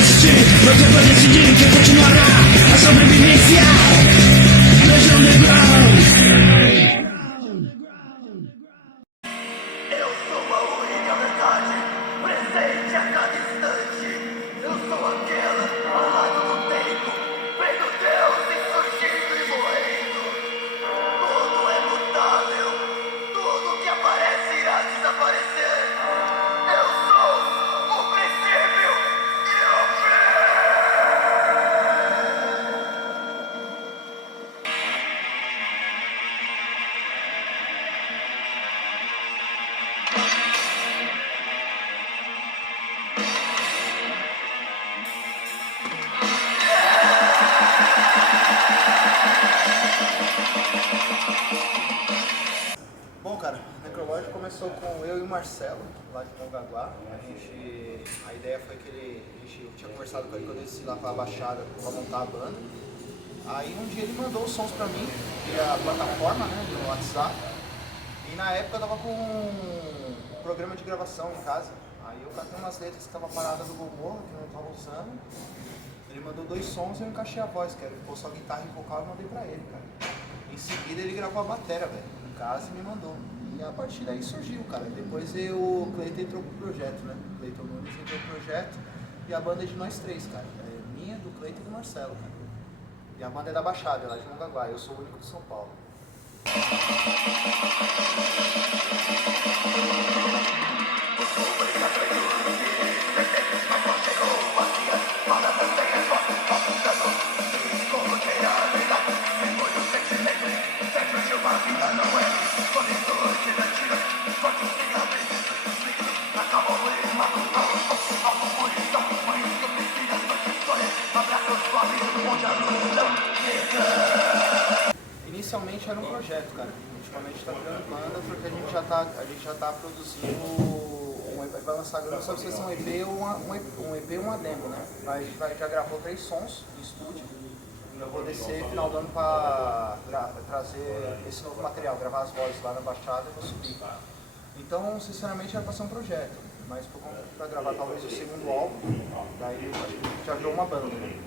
resistir, meu tempo é decidir que continuará a sobrevivência. Veja underground. Eu sou a única verdade, presente a cada instante. Eu sou aquela ao lado do tempo, vendo Deus e surgindo e morrendo. Tudo é mutável, tudo que aparece irá desaparecer. Eu sou o princípio e o fim. Bom, cara, Necrológico começou com eu e o Marcelo, lá de Mongaguá. A ideia foi que eu tinha conversado com ele quando eu desci lá pra Baixada pra montar a banda. Aí um dia ele mandou os sons pra mim, via plataforma, né, no WhatsApp. E na época eu tava com um programa de gravação em casa. Aí eu catei umas letras que estavam paradas do Gomorra, que eu não tava usando. Ele mandou 2 sons e eu encaixei a voz, que era só guitarra e vocal, e mandei pra ele, cara. Em seguida ele gravou a bateria, velho, em casa e me mandou. E a partir daí surgiu, cara. Depois o Cleiton entrou pro projeto, né? O Cleiton Nunes entrou pro projeto e a banda é de nós 3, cara. É minha, do Cleiton e do Marcelo, cara. E a banda é da Baixada, lá de Mongaguá. Eu sou o único de São Paulo. Inicialmente era um projeto, cara. Ultimamente está virando banda porque a gente já tá produzindo um EP, vai lançar, não sabe se vai ser um EP ou um EP ou uma demo, né? Mas a gente já gravou 3 sons de estúdio. Eu vou descer final do ano para trazer esse novo material, gravar as vozes lá na Baixada e vou subir. Então, sinceramente, era para ser um projeto, mas por conta para gravar talvez o segundo álbum, daí acho que a gente já virou uma banda, né?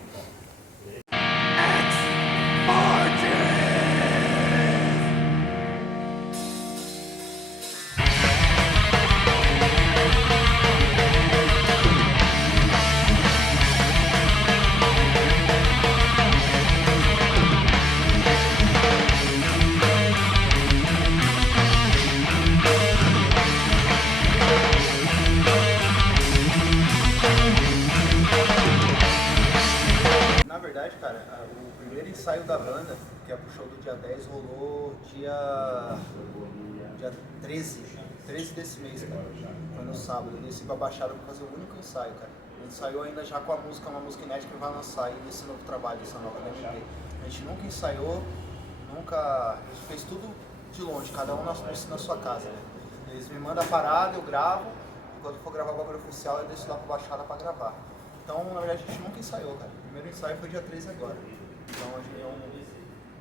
Na verdade, cara, o primeiro ensaio da banda, que é pro show do dia 10, rolou dia 13 desse mês, cara. Foi no sábado, eu desci pra Baixada pra fazer o único ensaio, cara. A gente ensaiou ainda já com a música, uma música inédita que vai lançar aí nesse novo trabalho, essa nova MP. A gente nunca ensaiou, a gente fez tudo de longe, cada um na sua casa, né? Eles me mandam a parada, eu gravo, e quando for gravar o bagulho oficial, eu desço lá pra Baixada pra gravar. Então, na verdade, a gente nunca ensaiou, cara. O primeiro ensaio foi dia 13 agora. Então, a gente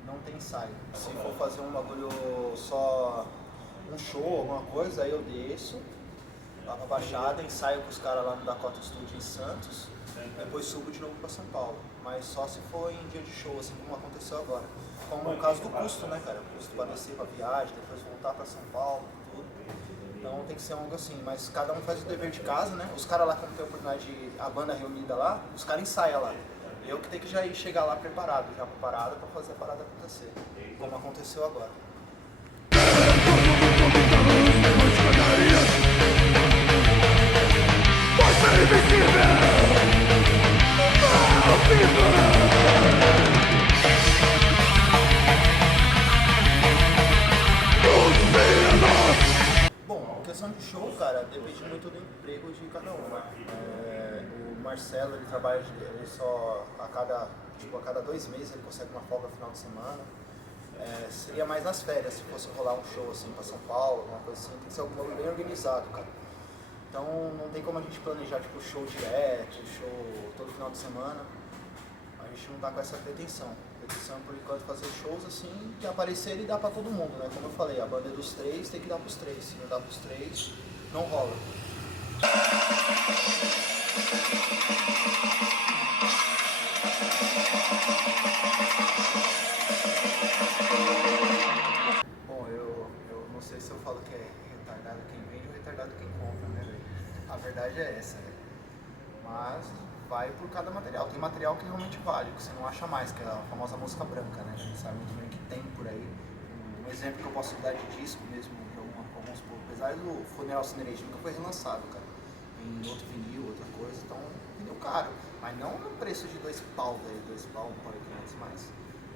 não tem ensaio. Se for fazer um bagulho só, um show, alguma coisa, aí eu desço lá pra Baixada, ensaio com os caras lá no Dakota Studio em Santos, depois subo de novo pra São Paulo. Mas só se for em dia de show, assim como aconteceu agora. Como o caso do custo, né, cara? O custo pra descer pra viagem, depois voltar pra São Paulo, tudo. Então tem que ser algo assim, mas cada um faz o dever de casa, né? Os caras lá, quando tem a oportunidade de a banda reunida lá, os caras ensaiam lá. Eu que tenho que já chegar lá preparado, já preparado pra fazer a parada acontecer, como aconteceu agora. Bom, questão de show, cara, depende muito do emprego de cada um, né? O Marcelo, ele trabalha, ele só a cada 2 meses ele consegue uma folga no final de semana. Seria mais nas férias, se fosse rolar um show assim pra São Paulo, alguma coisa assim, tem que ser algo bem organizado, cara. Então não tem como a gente planejar tipo show direto, show todo final de semana. A gente não tá com essa pretensão. Pretensão por enquanto fazer shows assim, que aparecer e dá pra todo mundo, né? Como eu falei, a banda é dos 3, tem que dar pros 3. Se não dá pros 3, não rola. essa, né? Mas vai por cada material. Tem material que realmente vale, que você não acha mais, que é a famosa mosca branca, né? A gente sabe muito bem que tem por aí. Um exemplo que eu posso dar de disco mesmo, de alguns pouco, apesar do Funeral Cinerate nunca foi relançado, cara, em outro vinil, outra coisa, então vinil caro, mas não no preço de 2 pau, velho, 2 pau, 1 pau e 500 mais.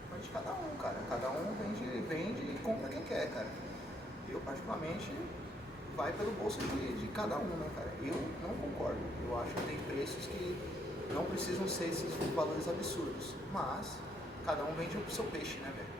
Mas de cada um, cara, cada um vende e compra quem quer, cara. Eu particularmente vai pelo bolso de cada um, né, cara? Eu não concordo, eu acho que tem preços que não precisam ser esses valores absurdos, mas cada um vende o seu peixe, né, velho?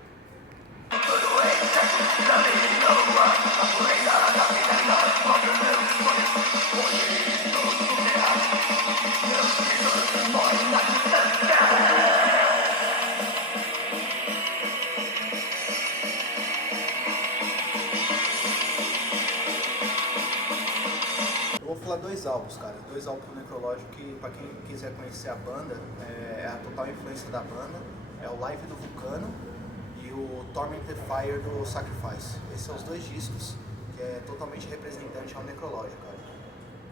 Eu vou falar 2 álbuns, cara, 2 álbuns do Necrológico que, pra quem quiser conhecer a banda, é a total influência da banda, é o Live do Vulcano e o Tormented Fire do Sacrifice. Esses são os 2 discos que é totalmente representante ao Necrológico, cara.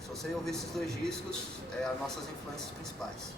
Se você ouvir esses 2 discos, é as nossas influências principais.